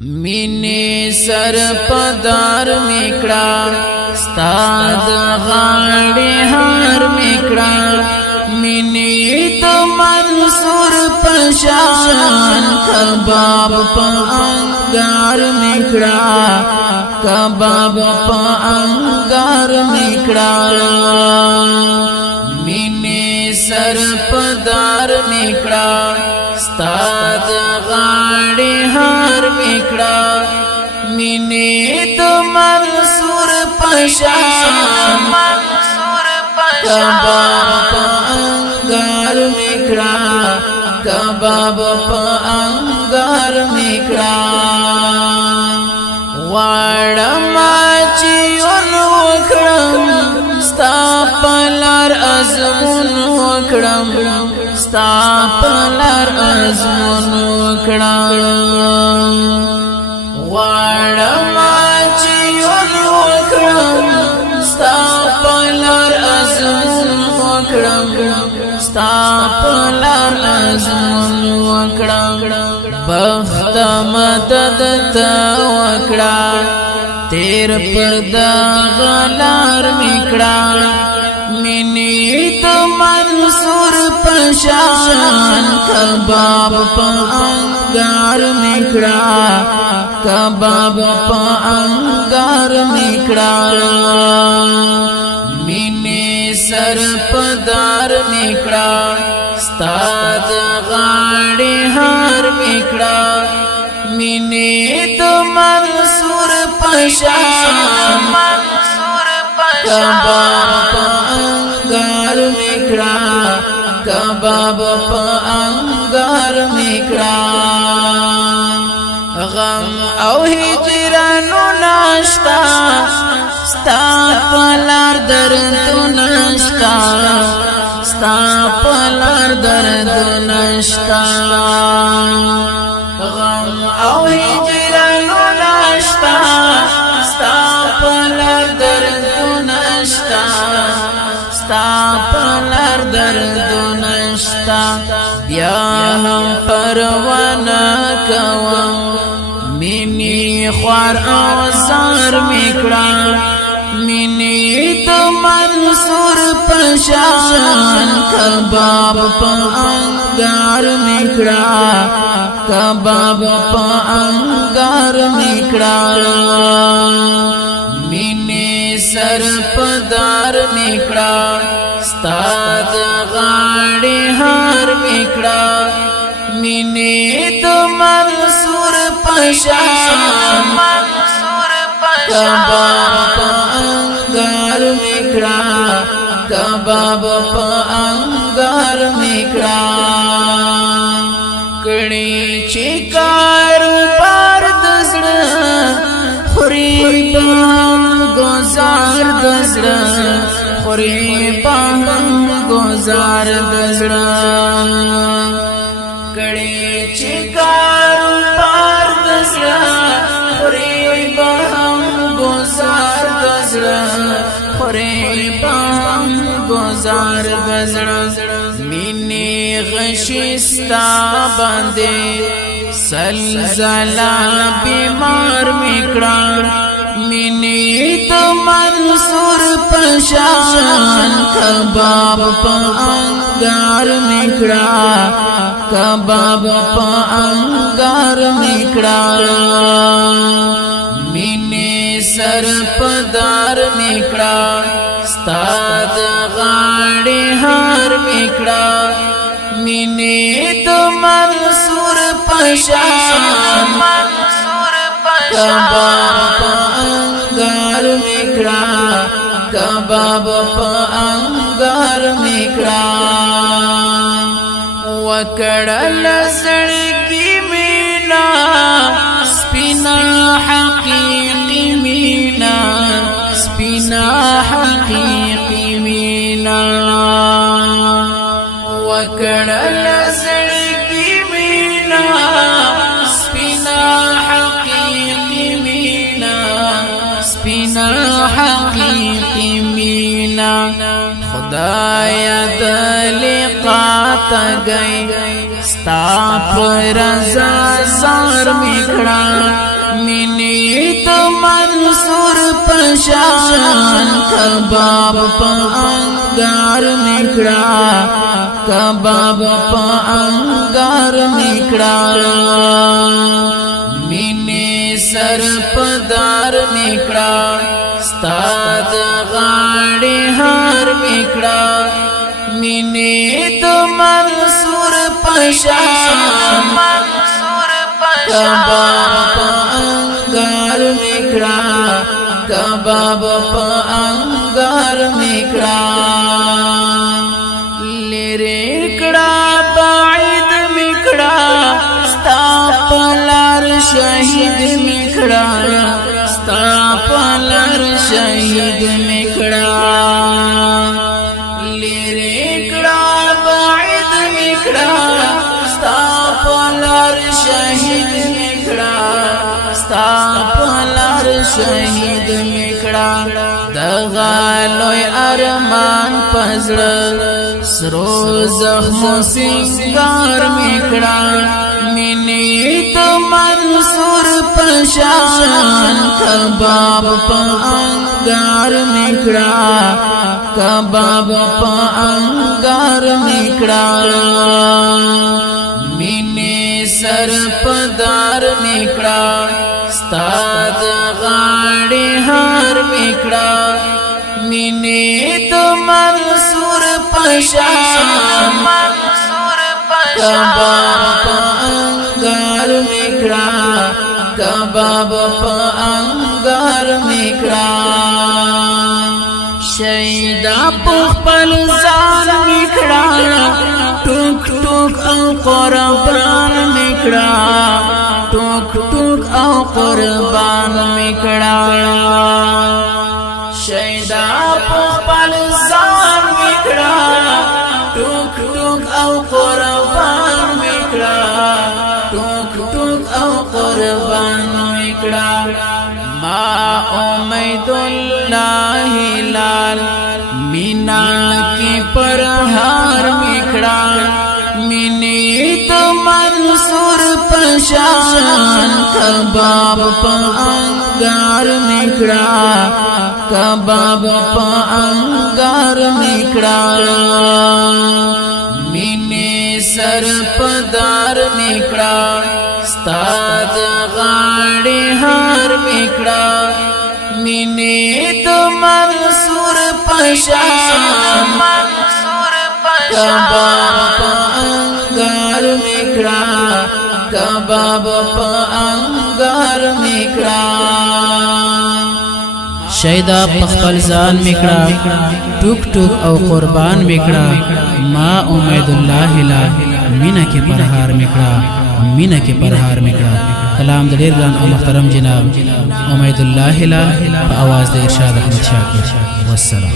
مینی سر پدار میکڑا ستاد غاڑی ہار میکڑا مینی تو منصور پشان کباب پا انگار میکڑا کباب پا انگار میکڑا مینی سر پدار میکڑا ستاد غاڑی ہار میکڑا مینی تو منصور پشان کباب پا انگار میکڑا کباب پا انگار میکڑا وارما چیون وکڑم ستا پلار ازمون وکڑم ستا پلار ازمون وکڑم وارما چیون وکڑم ستا پلار ازمون وکڑم ستا پلار ازمون وکڑم بخت مدد تا وکڑا تیر پردا غلار میکڑا مینی تو منصور پشان کباب پا انگار میکڑا کباب پا انگار میکڑا مینی سر پدار میکڑا ستاد غاڑی ہار میکڑا مینی تو منصور پشان کباب پا انگار میکڑا کباب پا انگار میکڑا غم او ہجرانو ناشتا ستا پلار دردو ناشتا ستا پلار دردو ناشتا غم او ہجرانو ناشتا ستا پلار دردو ناشتا ستا پلار دردو ناشتا بیا هم پروانا کوم مینی خوار اوزار میکڑا مینی تو منصور پشان کباب پا انگار میکڑا کباب پا انگار میکڑا مینی سر پدار میکڑا ستاد غاڑی ہار میکڑا مینی تو منصور پشان کباب پا انگار میکڑا کباب پا انگار میکڑا کڑی چکارو پار دزڑا خوری پاہم گزار دزڑا خوری پاہم گزار دزڑا کڑی چکارو پار دزڑا خوری پاہم گزار دزڑا خوری پاہم گزار دزڑا مینی غشستا باندے سلزلہ بیمار میکڑا مینی تو منصور پشان کباب پا انگار میکڑا کباب پا انگار میکڑا مینی سر پدار میکڑا ستاد غاڑی ہار میکڑا مینی تو منصور پشان کباب پا انگار میکڑا کباب پا انگار میکڑا وکڑل زڑکی مینا سپینا حقیقی مینا سپینا حقیقی مینا وکڑل زڑکی مینا سپینا حقیقی مینا سپینا حقیقی مینا خدایا دلقات گئی ستا پر رضا زار میکڑا پشان کباب پا انگار میکڑا کباب پا انگار میکڑا مینی سر پدار میکڑا ستاد غاڑی ہار میکڑا مینی تو منصور پشان کباب پا انگار میکڑا کباب پا انگار میکڑا لیرکڑا بعید میکڑا ستا پلار شہید میکڑا ستا پلار شہید میکڑا لیرکڑا بعید میکڑا ستا پلار شہید میکڑا ستا پلار شہید میکڑا دغالوی ارمان پزړ سرو زخمو سنگار میکڑا مینی تو منصور پشان کباب پا انگار میکڑا کباب پا انگار میکڑا مینی سر پدار میکڑا ستاد غاڑی ہار میکڑا مینی تو منصور پشان کباب پا انگار میکڑا کباب پا انگار میکڑا شیدا پخپل زان میکڑا ٹوک ٹوک او قربان میکڑا ٹوک ٹوک او قربان میکڑا شیدا پخپل زان میکڑا ٹوک ٹوک او قربان میکڑا ٹوک ٹوک او قربان میکڑا ما امید اللہ لال مینا کی پرہار میکڑا مینی تو منصور پشان کباب پا انگار میکڑا کباب پا انگار میکڑا مینی سر پدار میکڑا ستاد غاڑی ہار میکڑا مینی تو منصور پشان کباب پا انگار میکڑا کباب پا انگار میکڑا شیدا پخپل ځان میکړه ټوک ټوک او قربان میکړه ما امید الله لا مینا کې پرهار میکړه مینا کې پرهار میکړه کلام د ډیر ګران او محترم جناب امید الله لا په आवाज د ارشاد احمد شاکر والسلام